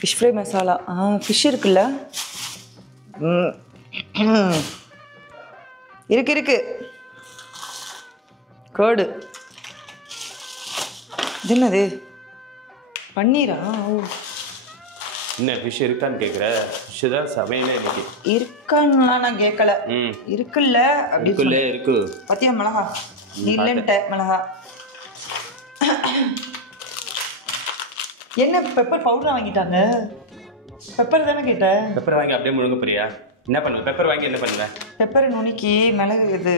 Fish fry masala. Fish இருக்குல்ல? இருக்கு. Curd. இது என்னது? பன்னீரா? என்ன ஃபிஷ் இருக்கான்னு கேட்குற? ஃபிஷ் தான் சமையலே இன்னைக்கு. இருக்கான்னுலாம் நான் கேட்கல. இருக்குல்ல அப்படின்னு இருக்கு. பத்தியா மிளகா? இல்லைன்ட்ட மிளகா. என்ன பெப்பர் பவுடர் வாங்கிட்டாங்க? பெப்பர் தானே கேட்டேன். பெப்பர் வாங்கி அப்படியே முழுங்க போறியா? என்ன பண்ணுவேன்? பெப்பர் வாங்கி என்ன பண்ணுவேன்? பெப்பரை நுணுக்கி மிளகு இது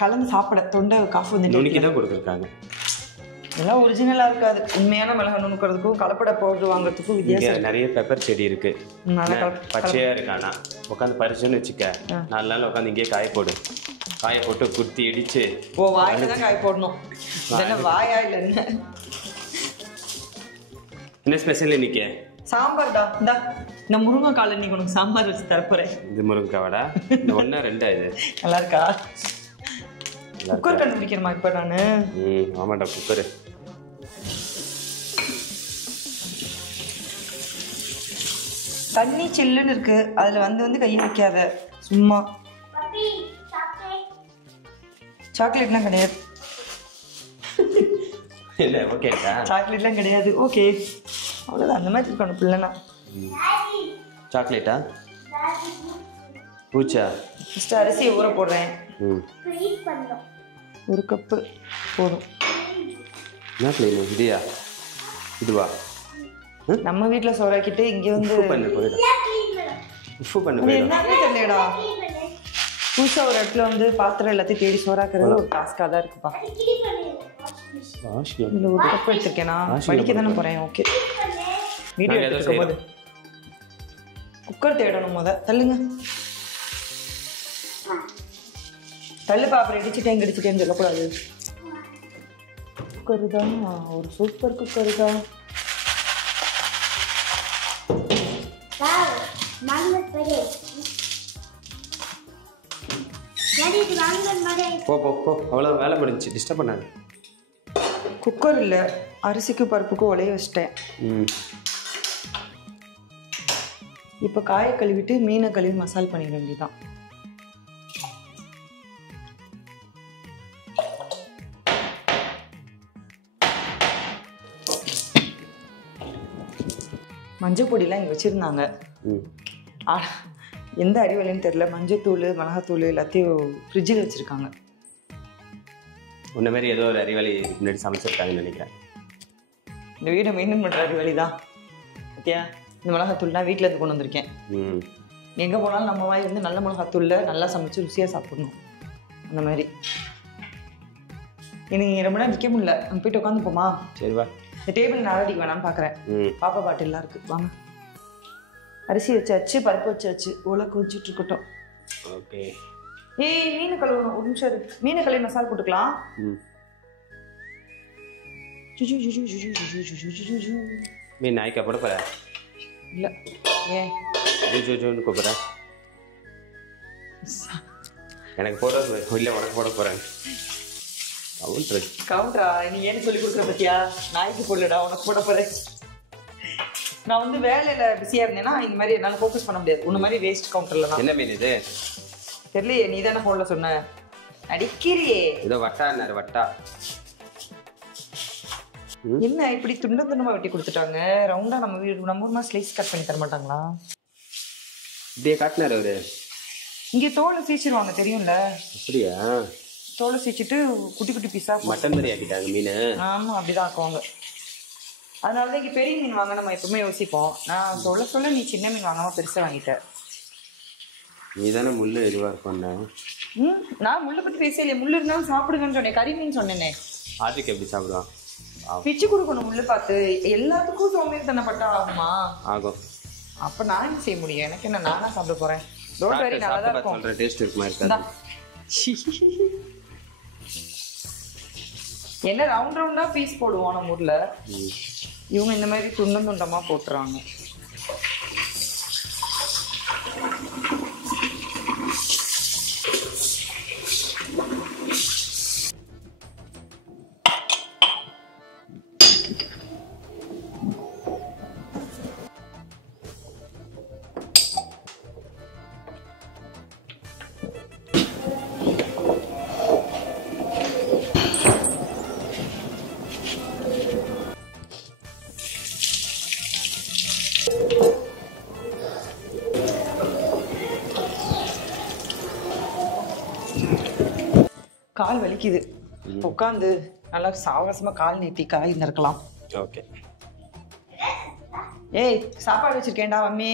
கலந்து சாப்பிட தொண்டை காஃபு வந்து நுணுக்கி தான் கொடுத்துருக்காங்க. எல்லாம் ஒரிஜினலாக இருக்காது. உண்மையான மிளகு நுணுக்கிறதுக்கும் கலப்பட பவுடர் வாங்குறதுக்கும் வித்தியாசம். நிறைய பெப்பர் செடி இருக்கு, பச்சையா இருக்கானா. உட்காந்து பறிச்சுன்னு வச்சுக்க, 4 நாள் உட்காந்து இங்கேயே காய போட்டு குத்தி இடிச்சு. வாயில தான் காய போடணும். வாயா இல்லை என்ன ஸ்பெஷல் இன்னைக்கு? சாம்பார்டா. இந்த முருங்கைக்கால இன்னைக்கு உனக்கு சாம்பார் வச்சு தரப்போறேன். இது முருங்கைக்காவடா? இந்த 1 2 இது நல்லா இருக்கா? குக்கர் கண்டுபிடிக்கிறமா இப்ப நானு? ஆமாடா குக்கரு. தண்ணி சில்லுன்னு இருக்கு, அதுல வந்து கை வைக்காத சும்மா. சாக்லேட்லாம் கிடையாது. இல்லை ஓகேக்கா, சாக்லேட்லாம் கிடையாது. ஓகே அவ்வளோதான். அந்த மாதிரி இருக்கணும் பிள்ளைனா. சாக்லேட்டா? பூச்சா? ஃபஸ்ட்டு அரிசியை ஊற போடுறேன். 1 கப்பு போதும். என்ன க்ளீனு இதையா? இதுவா? நம்ம வீட்டில் சோறாக்கிட்டு இங்கே வந்து உப்பு பண்ணு போயிடும். என்னன்னு தெரியலடா. புதுசாக ஒரு இடத்துல வந்து பாத்திரம் எல்லாத்தையும் தேடி சோறாக்குறது ஒரு டாஸ்காக தான் இருக்குப்பா. இதில் 1 கப் எடுத்துருக்கேன். நான் படிக்க தானே போகிறேன். ஓகே, வீடியோ எடுத்துக்கும் போது குக்கர் தேடணும். தள்ளுங்க, தள்ளுப்பா. அப்புறம் இடிச்சிட்டேன்னு சொல்லக்கூடாது. குக்கர் தான், ஒரு சூப்பர் குக்கர் தான். போ அவ்வளோ வேலை முடிஞ்சு. டிஸ்டர்ப் பண்ணாது. குக்கர் இல்லை, அரிசிக்கு பருப்புக்கு உலைய வச்சிட்டேன். இப்போ காயை கழுவிட்டு மீனை கழுவி மசால் பண்ணிட வேண்டியதான். மஞ்சள் பொடியெலாம் இங்கே வச்சுருந்தாங்க. எந்த அறிவலைன்னு தெரியல. மஞ்சத்தூள், மிளகாத்தூள் எல்லாத்தையும் ஃப்ரிட்ஜில் வச்சுருக்காங்க. உன்ன மாதிரி ஏதோ ஒரு அறிவாளி முன்னாடி சமைச்சிருக்காங்கன்னு நினைக்கிறேன். இந்த வீடை மெயின்டைன் பண்ணுற அறிவாளி தான். ஓகேயா? இந்த மிளகாத்தூள்னா வீட்டில் இருந்து கொண்டு வந்திருக்கேன். எங்கே போனாலும் நம்ம வாய் வந்து நல்ல மிளகாத்தூளில் நல்லா சமைச்சு ருசியாக சாப்பிடணும். அந்த மாதிரி எனக்கு ரொம்ப நேரம் நிற்க முடியல. அங்கே போயிட்டு உட்காந்து போமா? சரி வா. இந்த டேபிள் நான் அடிக்க வேணாம்னு பார்க்குறேன். பாப்பா பாட்டிலாம் இருக்குது. வாங்க. அரிசி வச்சாச்சு, பருப்பு வச்சாச்சு. ஓலை கொதிச்சுட்டு இருக்கட்டும். ஓகே. மீன் கழுவணும். 1 நிமிஷம் இருக்கு. மீனை கழுவி மசாலா போட்டுக்கலாம். மீன் நாய்க்கா போட போற? இல்லை, ஏன் ஜூன்னு கூப்பிட்ற? எனக்கு போட இல்லை, உனக்கு போட போகிறேன். கவுண்டரா? நீ ஏன்னு சொல்லி கொடுக்குற பத்தியா? நாய்க்கு போடலடா, உனக்கு போட போகிறேன். நான் வந்து வேலையில் பிஸியாக இருந்தேன்னா இந்த மாதிரி என்னால் ஃபோக்கஸ் பண்ண முடியாது. உன்ன மாதிரி வேஸ்ட் கவுண்டரில் தான். என்ன மீன் இது? தெரியலையே, நீ தானே ஃபோனில் சொன்ன. அடிக்கிறியே. ஏதோ வட்டா. என்ன இப்படி துண்டமா வெட்டி கொடுத்துட்டாங்க? ரவுண்டா நம்ம ஊர்னா ஸ்லைஸ் கட் பண்ணி தர மாட்டாங்களா? இப்படியே காட்டினாரு அவரு. இங்கே தோலை சீச்சிருவாங்க, தெரியும்ல? அப்படியா? தோலை சீச்சிட்டு குட்டி குட்டி பீஸா மட்டன் மாதிரி ஆக்கிட்டாங்க மீன். ஆமா, அப்படிதான் ஆக்குவாங்க. அதனாலதான் இங்கே பெரிய மீன் வாங்க நம்ம எப்பவுமே யோசிப்போம். நான் சொல்ல நீ சின்ன மீன் வாங்காம பெருசா வாங்கிட்ட. நீ தானே முள்ளு இதுவா இருக்கும்னா? நான் முள்ளை பற்றி பேசலையே. முள்ளு இருந்தாலும் சாப்பிடுங்கன்னு சொன்னேன். கறி மீன் சொன்னேனே. ஆட்டுக்கு எப்படி சாப்பிடுவான்? பிச்சு கொடுக்கணும் முள்ளு பார்த்து. எல்லாத்துக்கும் சோம்பேறி தானே பட்டா ஆகுமா? ஆகும். அப்ப நான் என்ன செய்ய முடியும்? எனக்கு என்ன, நானா சாப்பிட போறேன். ரோட் வரி நல்லா தான் இருக்கும். சொல்ற டேஸ்ட் இருக்குமா இருக்காது? என்ன ரவுண்டா பீஸ் போடுவோம் நம்ம ஊர்ல. இவங்க இந்த மாதிரி துண்டமா போட்டுறாங்க. கால் வலிக்குது. உட்காந்து நல்லா சாவகாசமா கால் நீட்டி காய் நறுக்கலாம். ஓகே. ஏய் சாப்பாடு வச்சிருக்கேன்டா மம்மி.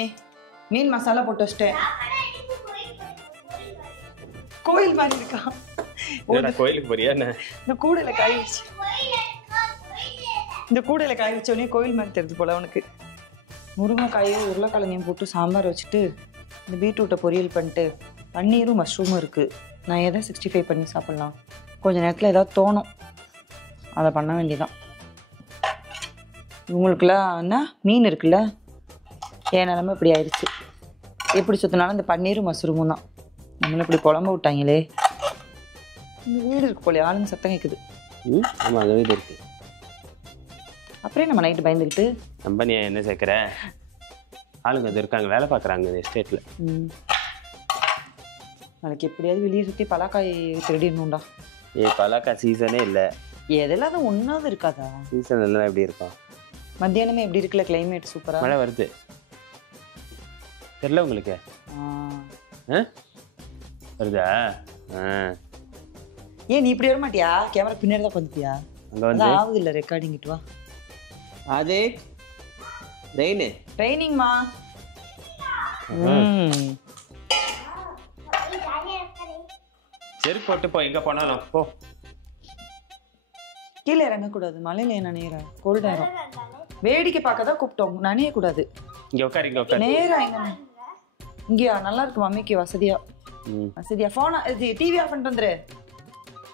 மீன் மசாலா போட்டு வச்சிட்டேன். கோயில் மாதிரி இருக்கா? கோயிலுக்கு போறியா என்ன? இந்த கூடையில காய் வச்சு இந்த கூடையில காய் வச்சோடனே கோயில் மாதிரி தெரிஞ்சு போல உனக்கு. முருங்கைக்காயை உருளைக்கிழங்கையும் போட்டு சாம்பார் வச்சுட்டு இந்த பீட்ரூட்டை பொரியல் பண்ணிட்டு பன்னீரும் மஷ்ரூமும் இருக்குது. நான் எதை 65 பண்ணி சாப்பிட்லாம். கொஞ்ச நேரத்தில் ஏதாவது தோணும், அதை பண்ண வேண்டியதான். இவங்களுக்குலாம் என்ன மீன் இருக்குல்ல, என் நிலமை இப்படி ஆயிடுச்சு. எப்படி சுற்றினாலும் இந்த பன்னீரும் மஷ்ரூமும் தான். நம்மளை இப்படி குழம்பு விட்டாங்களே. இந்த வீடு இருக்கு போல, ஆளுங்க சத்தம் கேட்குது. ஆமாம், அந்த வீடு இருக்குது. அப்புறம் நம்ம நைட்டு பயந்துக்கிட்டு நம்ம நீ என்ன சேர்க்குற? ஆளுங்க அது இருக்காங்க, வேலை பார்க்குறாங்க இந்த எஸ்டேட்டில். நாளைக்கு எப்படியாவது வெளியே சுற்றி பலாக்காய் திருடிடணும்டா. பலாக்காய் சீசனே இல்லை. எதெல்லாம் தான் ஒன்றாவது இருக்காதா? சீசன் எல்லாம் எப்படி இருக்கும்? மத்தியானமே எப்படி இருக்குல்ல, கிளைமேட் சூப்பராக. மழை வருது தெரியல உங்களுக்கு? வருதா? ஏன் நீ இப்படி வர மாட்டியா? கேமரா பின்னாடி தான் வந்துட்டியா? அங்கே வந்து ஆகுது இல்லை ரெக்கார்டிங் கிட்ட வா. அது ரெயினு ட்ரைனிங்மா. செருப்பு போட்டு போ, எங்கே போனாலும் போ. கீழே இறங்கக்கூடாது, மழையில நனையிற கோல்ட் ஆயிரும். வேடிக்கை பார்க்க தான் கூப்பிட்டோம், நனையக்கூடாது. இங்கே உட்காரு, இங்கே உட்காரு. நேரா எங்க இங்கேயா? நல்லா இருக்கு மம்மிக்கு வசதியா. வசதியா ஃபோன் டிவி ஆஃப் பண்ணிட்டு வந்துரு.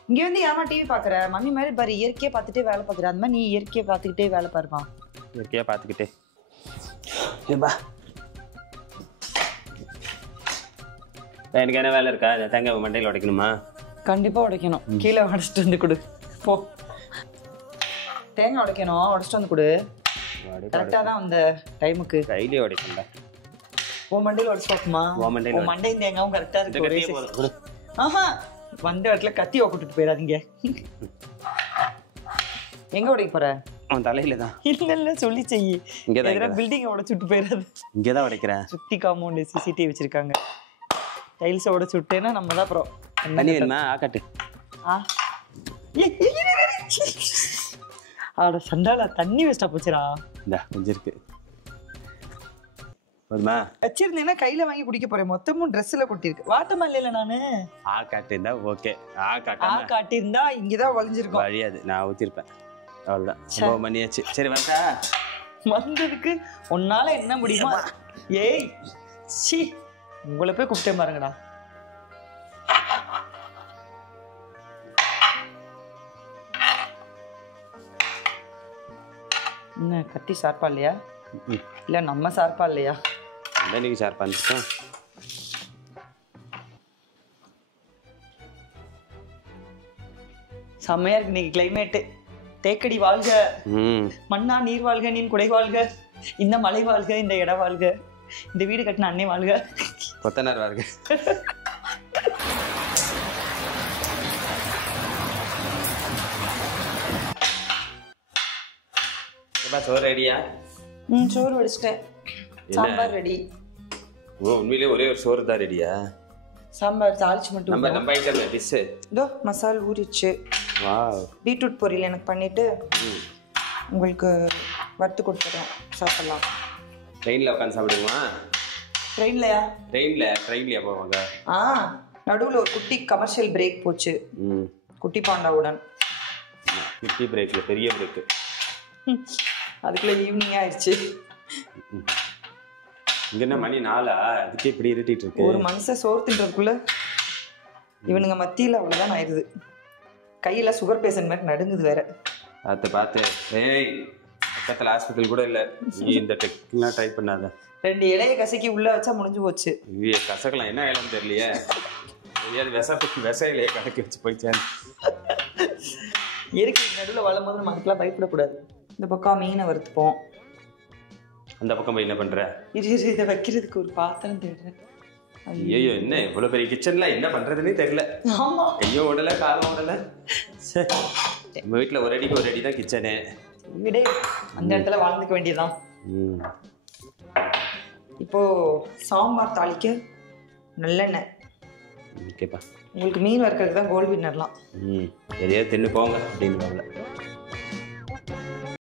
இங்கே வந்து ஏமா டிவி பார்க்குற? மம்மி மாதிரி பாரு, இயற்கையாக பார்த்துட்டே வேலை பார்க்குற. அந்த மாதிரி நீ இயற்கையை பார்த்துக்கிட்டே வேலை பாருமா. இயற்கையாக பார்த்துக்கிட்டே எனக்கு என்ன வேலை இருக்கா? தேங்காய் மண்டையில் உடைக்கணுமா? கண்டிப்பாக உடைக்கணும். கீழே உடச்சிட்டு வந்து கொடு போ. தேங்காய் உடைக்கணும், உடச்சிட்டு வந்து கொடு. கரெக்டாக தான் அந்த டைமுக்கு. கையிலே உடைக்கண்டா. உன் மண்டையில் உடச்சு பார்க்குமா? உன் மண்டையும் தேங்காவும் கரெக்டாக இருக்கு. ஆஹா, வந்த இடத்துல கத்தி ஓக்கிட்டு போயிடாதீங்க. எங்க உடைக்க போற? அவன் தலையில தான். இல்ல சொல்லி செய்யி. இங்கதான் பில்டிங் உடைச்சுட்டு போயிடாது. இங்கதான் உடைக்கிறேன். சுத்தி காம்பவுண்ட் CCTV வச்சிருக்காங்க. டைல்ஸ் உடைச்சு விட்டேன்னா நம்ம தான் அப்புறம் தண்ணி வேணுமா? ஆக்காட்டு. ஆட சண்டால தண்ணி வேஸ்டா போச்சுடா. இந்தா கொஞ்சம் இருக்கு. போதுமா? வச்சிருந்தேன்னா கையில வாங்கி குடிக்க போறேன். மொத்தமும் ட்ரெஸ்ல கொட்டிருக்கு. வாட்டமா இல்ல நானு. காட்டிருந்தா ஓகே. காட்டிருந்தா இங்கதான் வளைஞ்சிருக்கும். வழியாது, நான் ஊத்திருப்பேன். அவ்வளவுதான். சம்பவம் பண்ணியாச்சு. சரி வந்தா வந்ததுக்கு உன்னால என்ன முடியுமா? ஏய் சி, உங்களை போய் கூப்பிட்டே பாருங்கடா. என்ன கத்தி ஷார்ப்பா இல்லையா? இல்ல நம்ம ஷார்ப்பா இல்லையா? நீங்க ஷார்ப்பா இருந்துட்டோம். செம்மையா இருக்கு இன்னைக்கு கிளைமேட்டு. தேக்கடி வாழ்க, மண்ணா நீர் வாழ்க, நீன் குடை வாழ்க, இந்த மலை வாழ்க, இந்த இடம் வாழ்க, இந்த வீடு கட்டின அன்னை வாழ்க, கொத்தனார் வாழ்க. சோறு ரெடியா? சோறு வடிச்சிட்டேன். சாம்பார் ரெடி. ஓ, உண்மையிலேயே ஒரே ஒரு சோறு தான் ரெடியா? சாம்பார் தாளிச்சு மட்டும். நம்ம ஐட்டம் டிஷ் இதோ மசால் ஊறிச்சு. வாவ். பீட்ரூட் பொரியல் எனக்கு பண்ணிட்டு உங்களுக்கு வறுத்து கொடுத்துறேன், சாப்பிடலாம். ட்ரெயினில் உட்காந்து சாப்பிடுமா? ட்ரெயின்லையா? ட்ரெயின்லையா போவாங்க? நடுவில் ஒரு குட்டி கமர்ஷியல் பிரேக் போச்சு. குட்டி பாண்டாவுடன். குட்டி பிரேக்ல பெரிய பிரேக்கு. அதுக்குள்ள ஈவினிங் ஆயிடுச்சு. இங்க என்ன மணி 4? அதுக்கே இப்படி இருட்டிட்டு இருக்கு. ஒரு மனுஷன் சோறு தின்றதுக்குள்ள இவனுங்க மத்தியில் அவ்வளோதான் ஆயிடுது. கையில சுகர் பேஷண்ட் மாதிரி நடுங்குது வேற. பார்த்து ஏய், பக்கத்தில் ஹாஸ்பிட்டல் கூட இல்லை. நீ இந்த டெக்லாம் ட்ரை பண்ணாத. 2 இலையை கசக்கி உள்ள வச்சா முடிஞ்சு போச்சு. கசக்கலாம் என்ன இலைன்னு தெரியலையே. விச இலையை கணக்கு வச்சு போயிச்சேன். இயற்கை நடுவில் வாழும்போது நம்ம அதுக்கெல்லாம் பயப்படக்கூடாது. இந்த பக்கம் மீனை வறுத்துப்போம். அந்த பக்கம் போய் என்ன பண்ற? இதை வைக்கிறதுக்கு ஒரு பாத்திரம் தேடுறேன். ஐயோ, என்ன இவ்வளவு பெரிய கிச்சன்ல என்ன பண்றதுன்னே தெரியல. ஆமா, ஐயோ ஓடல, காலம் ஓடல. நம்ம வீட்டுல ஒரு அடிக்கு ஒரு அடி தான் கிச்சனு. விடே, அந்த இடத்துல வாழ்ந்துக்க வேண்டியதான். இப்போது சாம்பார் தாளிக்க நல்லெண்ணெய். ஓகேப்பா. உங்களுக்கு மீன் வறுக்கிறதுக்கு தான் கோல்டு வின்னர்லாம். ம், சரியா தின்னு போங்க அப்படின்னு